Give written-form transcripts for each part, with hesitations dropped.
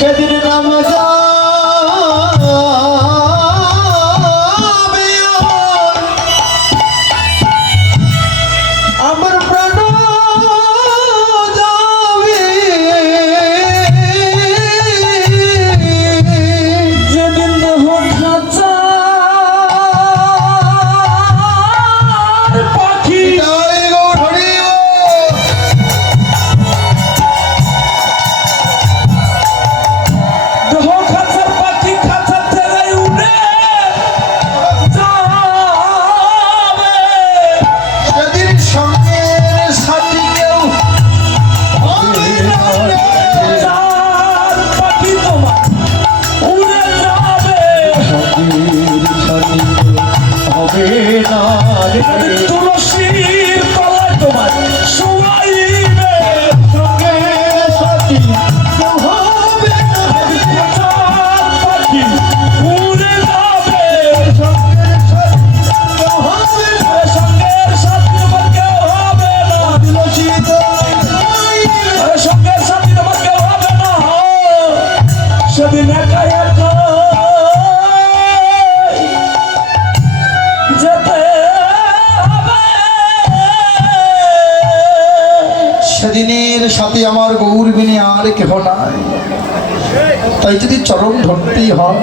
সেদিন নাম আমার প্রাণ যাবে যেদিন দেহ খাঁচার পাখি তাই গো ধরিও দেহ খাঁচার পাখি খাঁচা ছেড়ে উড়ে যাবে সেদিন সঙ্গের সাথী কেউ হবে না রে। চার পাখি তোমার উড়ে যাবে হবে না রে। তুলসীর তলায় তোমার শোয়াইবে সঙ্গের সাথী কেউ হবে না রে। চার পাখি উড়ে যাবে সঙ্গের সাথী কেউ হবে না রে। সঙ্গের সাথী তোমার কেউ হবে না তুলসী তলায় নাই। সঙ্গের সাথী তোমার কেউ হবে না সেদিন একা একা যেতে হবে সেদিনের সাথে আমার গৌর বিনে আর কেহ নাই, তাই যদি চরম ধরতেই হয়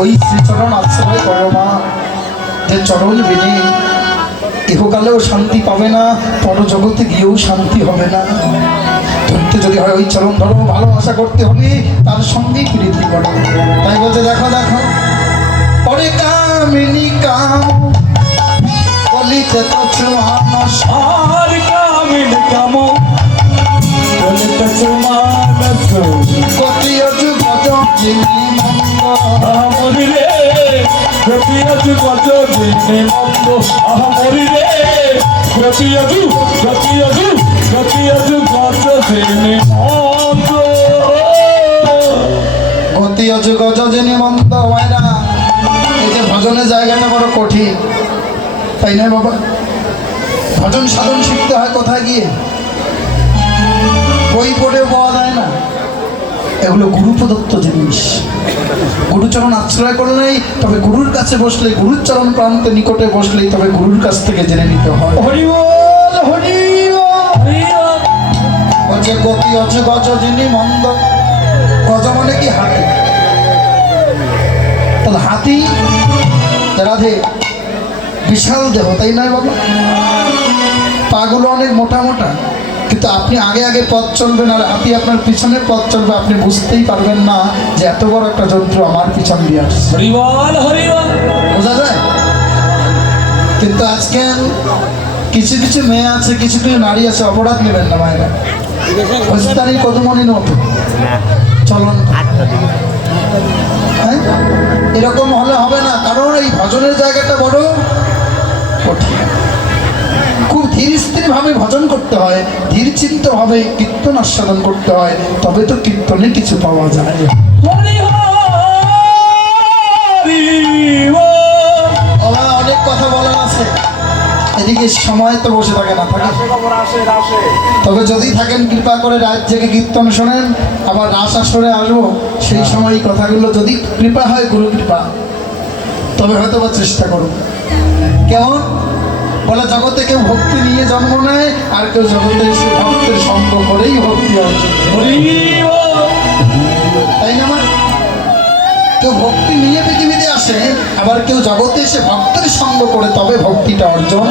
ওই শ্রীচরণ আশ্রয় করো মা, যে চরণ বিনে ইহকালেও শান্তি পাবে না, পরজগতে গিয়েও শান্তি হবে না। ধরতে যদি হয় ওই চরণ ধরো, ভালোবাসা করতে হবে, তার সঙ্গেই প্রীতি করো। তাই বলছে দেখো দেখো পরে কামিনী কাম বলিতে তো চুয়ানস আর কামিল কাম বলিতে চুমানস গতি অজু গজ জিনি মন্দ আহামরি রে গতিয়াজু গজ দিনে মন্দ আহামরি রে গতিয়াজু গজ দিনে মন্দ গতি অজু গজ জিনি মন্দ মায়েরা। এই যে ভজনের জায়গাটা বড় কঠিন, তাই না বাবা? ভজন সাধন শিখতে হয় কোথায় গিয়ে? বই পড়েও পাওয়া যায় না, এগুলো গুরু প্রদত্ত জিনিস। গুরুচরণ আশ্রয় করলেই, তবে গুরুর কাছে বসলে, গুরুর চরণ প্রান্তে নিকটে বসলেই তবে গুরুর কাছ থেকে জেনে নিতে হয়। হরি বল হরি বল। বলছে গতি অজ গজ যিনি মন্দ, গজ মানে কি হাতি। তাহলে হাতি রাধে বিশাল দেহ, তাই নয় বাবা? পাগুলো অনেক মোটা মোটা, কিন্তু আপনি আগে আগে পথ চলবেন আর হাতি আপনার পিছনে পথ চলবে, আপনি বুঝতেই পারবেন না যে এত বড় একটা যন্ত্র আমার পিছন দিয়ে আসছে। হরিবল হরিবল বোঝা যায়? কিন্তু আজকাল কিছু কিছু মেয়ে আছে, কিছু কিছু নারী আছে, অপরাধ নেবেন না মায়েরা, হস্তানি কদমনি মতো চলন। হ্যাঁ, এরকম হলে হবে না, কারণ এই ভজনের জায়গাটা বড় কঠিন। খুব ধীর স্থির ভাবে ভজন করতে হয়, ধীর চিন্ত ভাবে কীর্তন আস্বাদন করতে হয়, তবে তো কীর্তনে কিছু পাওয়া যায়। বাবা অনেক কথা বলার আছে, এদিকে সময় তো বসে থাকে না, থাকে। তবে যদি থাকেন কৃপা করে রাত জেগে কীর্তন শোনেন, আবার রাস আসরে আসবো, সেই সময় এই কথাগুলো যদি কৃপা হয়, গুরু কৃপা, তবে হয়তো বা চেষ্টা করো। কেমন বলে, জগতে কেউ ভক্তি নিয়ে জন্ম নেয়, আর কেউ জগতে এসে ভক্তের সঙ্গ করেই ভক্তি অর্জন। তাই না মা? কেউ ভক্তি নিয়ে পৃথিবীতে আসে, আবার কেউ জগতে এসে ভক্তের সঙ্গ করে তবে ভক্তিটা অর্জন।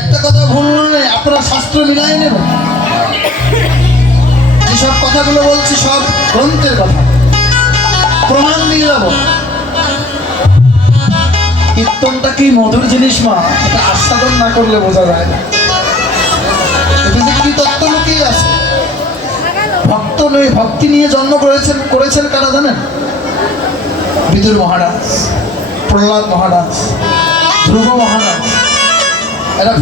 একটা কথা ভুল নয়, আপনারা শাস্ত্র মিলাই নেবেন। যেসব কথাগুলো বলছি সব গ্রন্থের কথা, প্রমাণ দিয়ে যাবো। কীর্তনটা কি মধুর জিনিস মা, এটা আস্বাদন না করলে বোঝা যায় না। এতে যে কি তত্ত্ব লুকিয়ে আছে। ভক্ত নয়, ভক্তি নিয়ে জন্ম করেছেন কারা জানেন? বিদুর মহারাজ, প্রহ্লাদ মহারাজ, ধ্রুব মহারাজ, এরা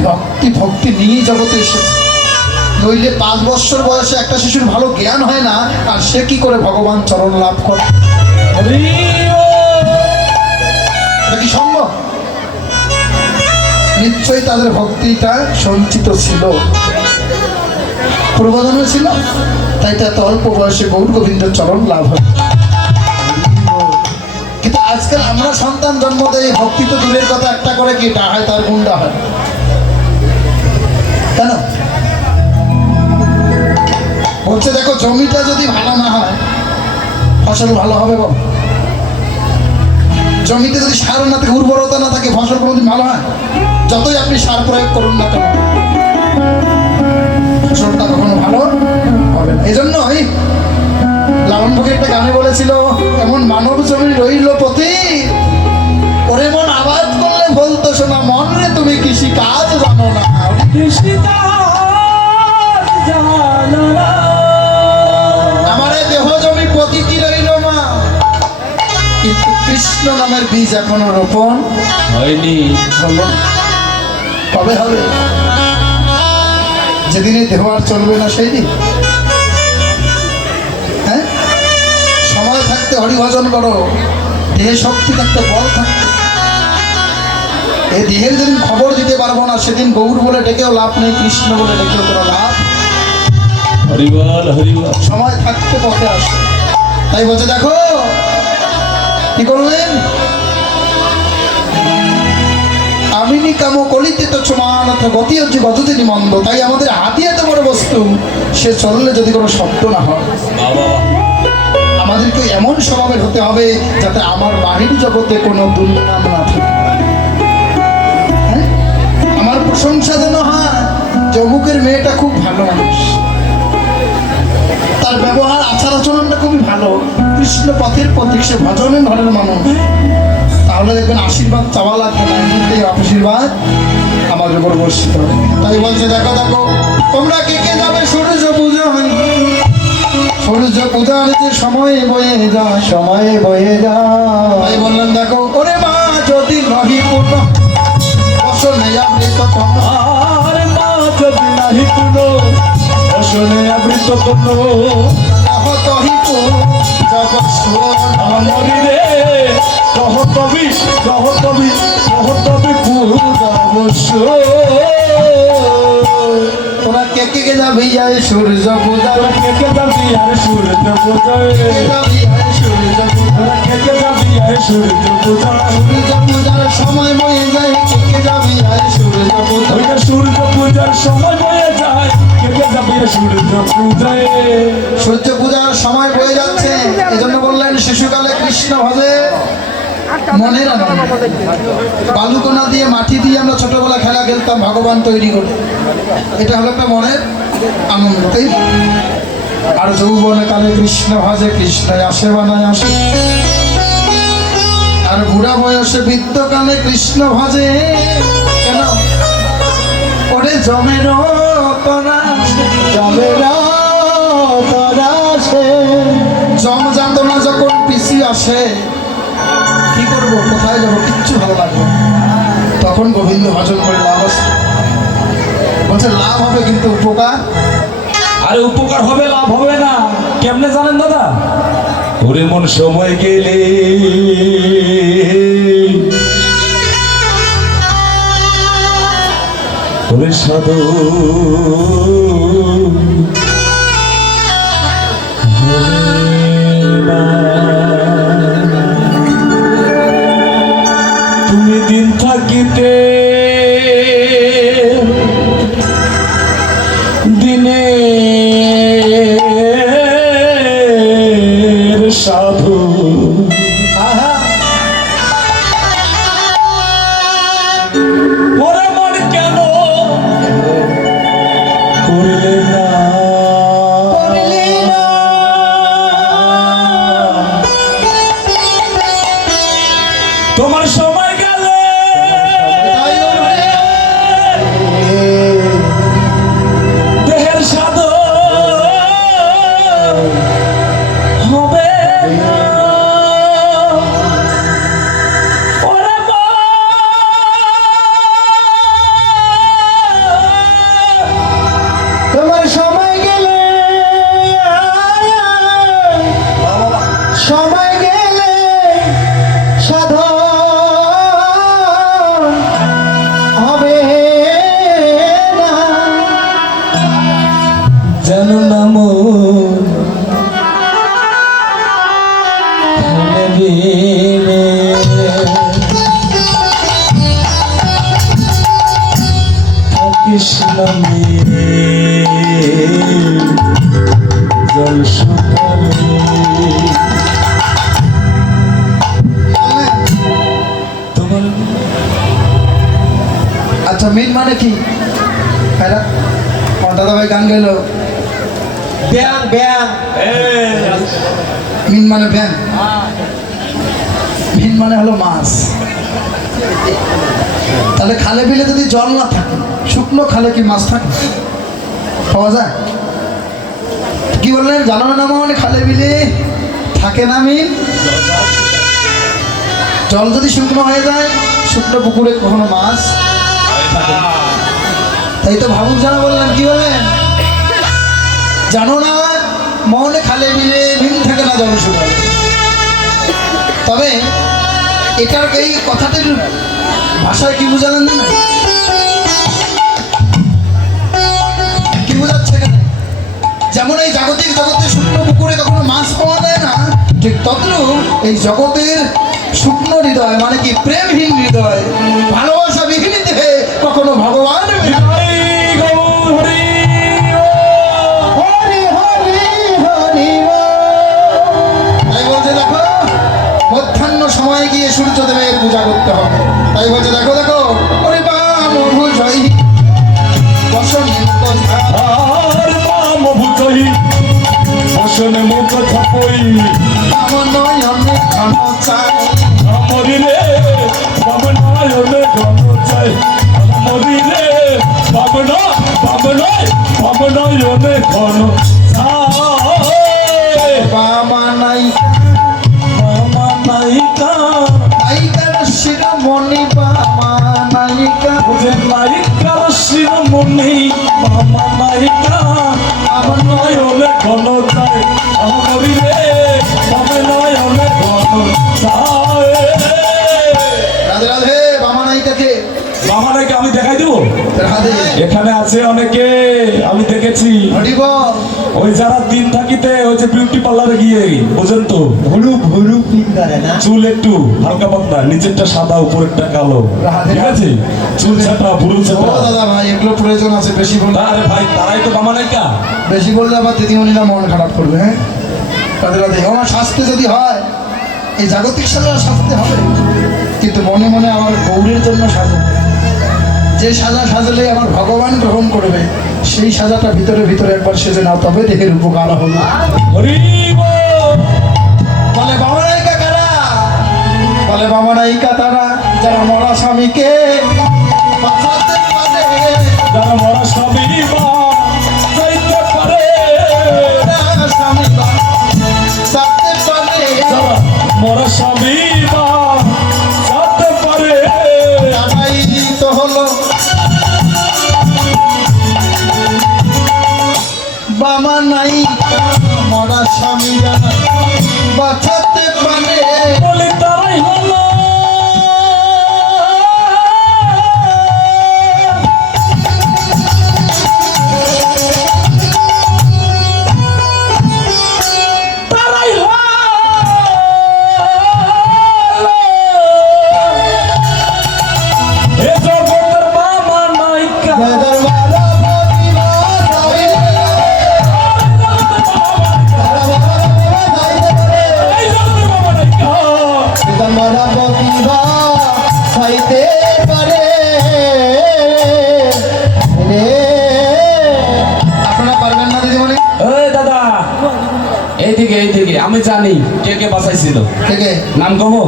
ভক্তি নিয়ে জগতে এসেছে। নইলে 5 বছর বয়সে একটা শিশুর ভালো জ্ঞান হয় না, আর সে কি করে ভগবান চরণ লাভ করে? হরি এটা কি সম্ভব? নিশ্চয়ই তাদের ভক্তিটা সঞ্চিত ছিল, পূর্বজন্মে ছিল, তাই তা এত অল্প বয়সে গৌর গোবিন্দের চরণ লাভ হয়। কিন্তু আজকাল আমরা সন্তান জন্ম দেয়, ভক্তি তো দূরের কথা, একটা করে কি হয় তার গুন্ডা হয় কেন? বলছে দেখো, জমিটা যদি ভালো না হয় ফসল ভালো হবে বল? জমিতে যদি সার না থাকে, উর্বরতা না থাকে, ফসল কোনোদিন ভালো হয়? যতই আপনি সার প্রয়োগ করুন না কেন, ফসলটা কখনো ভালো হবে না। এই জন্যই লালন ফকির একটা গানে বলেছিল, এমন মানব জমি রইল পতি, ওরে মন আবাদ করলে বলতো শোনা, মন রে তুমি কৃষি কাজ জানো না। আমার এই দেহ জমি পতিতি রইল মা, কিন্তু কৃষ্ণ নামের বীজ এখনো রোপণ হয়নি। হলো। কবে হবে? যেদিনে দেহ আর চলবে না সেই দিন। হ্যাঁ, সময় থাকতে হরিভজন করো, দেহে শক্তি থাকতে বল থাকতে। এই দেহের যেদিন খবর দিতে পারবো না, সেদিন গৌর বলে ডেকেও লাভ নেই, কৃষ্ণ বলে ডেকেও কোনো লাভ। হরিবল হরিবল। সময় থাকতে পথে আসে। তাই বলছে দেখো কি করলেন, আমিনি কাম কলিতে তো সমান গতি হচ্ছে গতদিনই মন্দ। তাই আমাদের হাতে এত বড় বস্তু, সে চললে যদি কোনো শব্দ না হয়, আমাদেরকে এমন স্বভাবের হতে হবে যাতে আমার বাহির জগতে কোনো দুর্নাম না থাকে। হ্যাঁ? আমার প্রশংসা যেন হয় যে অমুকের মেয়েটা খুব ভালো মানুষ, তার ব্যবহার আচার আচরণটা খুবই ভালো, কৃষ্ণ পথের প্রতীক, সে ভজনের ঘরের মানুষ। তাহলে দেখবেন আশীর্বাদ চাওয়া লাগবে না, এমনিতেই আশীর্বাদ আমাদের উপর বর্ষিত হবে। তাই বলছে দেখো দেখো, তোমরা কে কে যাবে সূর্য পূজা? সূর্য পূজার যে সময় বয়ে যায়, সময় বয়ে যায়। তাই বললেন দেখো, ওরে মা যদি নহি পূর্ণ বসন আবৃত তন্ন, আরে মা যদি নাহি কোনো বসনে আবৃত কোনো, তহি আমরি রে কহতবি কহতবি কহতবি পূজাবশ্য। তোরা কে কে যাবি যায় সূর্য পূজা? কে যাবি আর সূর্য পূজায়, সূর্য পূজা, কে যাবি আর সূর্য পূজায়। সূর্য পূজার সময় বয়ে যায়, কে যাবি যায় সূর্য পূজা? সূর্য পূজার সময় বয়ে যায়, কে যাবি আর সূর্য পূজায়। সূর্য পূজার সময় বয়ে যাচ্ছে, এজন্য বললেন শিশুকালে কৃষ্ণ ভজে মনের আনন্দ। বালুকোনা দিয়ে মাটি দিয়ে আমরা ছোটবেলা খেলা খেলতাম ভগবান তৈরি করে, এটা হলো একটা মনের আনন্দ, তাই না? আর যৌবনে কালে কৃষ্ণ ভজে, কৃষ্ণ আসে বানায় আসে। আর বুড়া বয়সে বৃদ্ধকালে কৃষ্ণ ভজে কেন? ওরে জমের জম জানতো না যখন পিসি আসে, কি করবো, কোথায় যাবো, কিচ্ছু ভালো লাগবে না। তখন গোবিন্দ ভজন করে লাভ আছে। বলছে লাভ হবে কিন্তু উপকার, আরে উপকার হবে লাভ হবে না কেমনে জানেন দাদা? ওরে মন সময় গেলে ওরে সাধু তুমি দিন থাকিতে দিনের সাধু আহা, ওরে মন কেন করলে না তোমার সময় গেলে তাই বলে। দেহের সাধু হবে না। ওরে মা, তোমার যেন নাম বিনে কৃষ্ণ জল সুতরে তোমার আচ্ছা মিন মানে কি? হ্যাঁ দাদা ভাই গান গাইলো ব্যাং ব্যাং মিন মানে ব্যাং, মিন মানে হলো মাছ। তাহলে খালে বিলে যদি জল না থাকে, শুকনো খালে কি মাছ থাকে? পাওয়া যায়? কি বললেন? জানো না মানে খালে বিলে থাকে না মিন। জল যদি শুকনো হয়ে যায়, শুকনো পুকুরে কখনো মাছ থাকে না। তাই তো ভাবুক জানা বললেন। কি বললেন? জানো না মনে খালে বিলে মিন থাকে না জল শুকালে। তবে এটার এই কথাটির ভাষায় কি বুঝালেন না? কি বুঝাচ্ছে কেন? যেমন এই জাগতিক জগতে শুকনো পুকুরে কখনো মাছ পাওয়া যায় না, ঠিক তদ্রূপ এই জগতের শুকনো হৃদয় মানে কি প্রেমহীন হৃদয়, ভালোবাসা বিহীনিতে কখনো ভগবান হরি হরি হরি তাই বলছে দেখো মধ্যাহ্ন সময় গিয়ে সূর্যদেবের পূজা করতে হবে। তাই বলছে দেখো দেখো ওরে বাম ভুজই বসন্ত আর মাম ভুজই বসনে মুখ ছাপই আমার নয়নে ঘন চাই মরিলে বামনায়নে ঘন চাই মরিলে বামনায়নে ঘন চাই বাবা নাই মামা নায়িকা নায়িকার শিরোমণি বাবা নায়িকা বুঝে নায়িকার শিরোমণি মামা নায়িকা আমার নয়নে ঘন চাই মরিলে বামনায়নে ঘন চাই রাধে রাধে বাবা নায়িকাকে মামা নায়িকা আমি দেখাই দেবো। রাধে এখানে আছে অনেকে, আমি দেখেছি হরিব ওই যারা দিন থাকিতে ওই যে বিউটি পার্লারে গিয়ে বুঝেন তো ভুরু ভুরু পিঙ্গারে না চুল একটু হালকা পাতলা, নিচেরটা সাদা উপরেরটা কালো, ঠিক আছে? চুল ছাটা ভুরু ও ছাটা। দাদা ভাই এগুলো প্রয়োজন আছে, বেশি বললে আরে ভাই তারাই তো মামা নায়িকা। বেশি বললে আবার দিদিমণিরা মন খারাপ করবে। হ্যাঁ রাধে রাধে। আমার শাস্তি যদি হয় এই জাগতিক সাজা শাস্তি হবে, কিন্তু মনে মনে আমার গৌরীর জন্য সাজা, যে সাজা সাজলে আমার ভগবান গ্রহণ করবে সেই সাজাটা ভিতরে ভিতরে একবার সেজে নাও, তবে দেহের উপকার হবে। হরি বল। বলে বাবা নায়িকা কারা? বলে বাবা নায়িকা তারা যারা মরা স্বামীকে বাঁচাতে পারে, যারা মরা স্বামী চাইতে পারে, যারা স্বামী বাঁচাতে পারে, যারা মরা স্বামী চাইতে পারে, তারাই তো হলো বাবা নায়িকা। মরা স্বামীরা বাঁচাতে পারে, বলে তারাই হলো তারাই হলো এ জগতের মামা নায়িকা। এই জগতের মামা নায়িকা। আপনারা পারবেন না দিদিমণি? এই দাদা এইদিকে আমি জানি কে কে বাঁচাইছিল। ঠিক আছে নাম কমো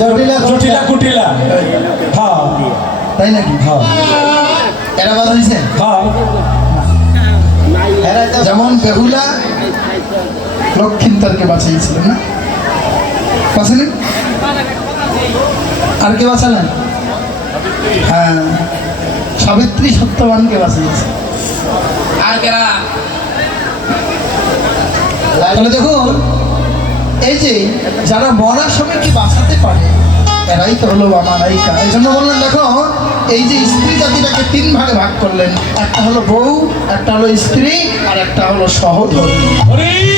জটিলা জটিলা কুটিলা। হ্যাঁ তাই নাকি? হ্যাঁ এরা বাধা দিছে? হ্যাঁ যেমন বেহুলা লক্ষ্মীন্তরকে বাঁচিয়েছিলেন না? বাঁচালেন? আর কে বাঁচালেন? হ্যাঁ সাবিত্রী সত্যবানকে বাঁচিয়েছে। আর কেরা? তাহলে দেখুন এই যে যারা মরার সময়কে বাঁচাতে পারে এরাই তো হলো বাবা নায়িকা। এই জন্য বললেন দেখো এই যে স্ত্রী জাতিটাকে তিন ভাগে ভাগ করলেন, একটা হলো বউ, একটা হলো স্ত্রী, আর একটা হলো সহধর্মী। হরি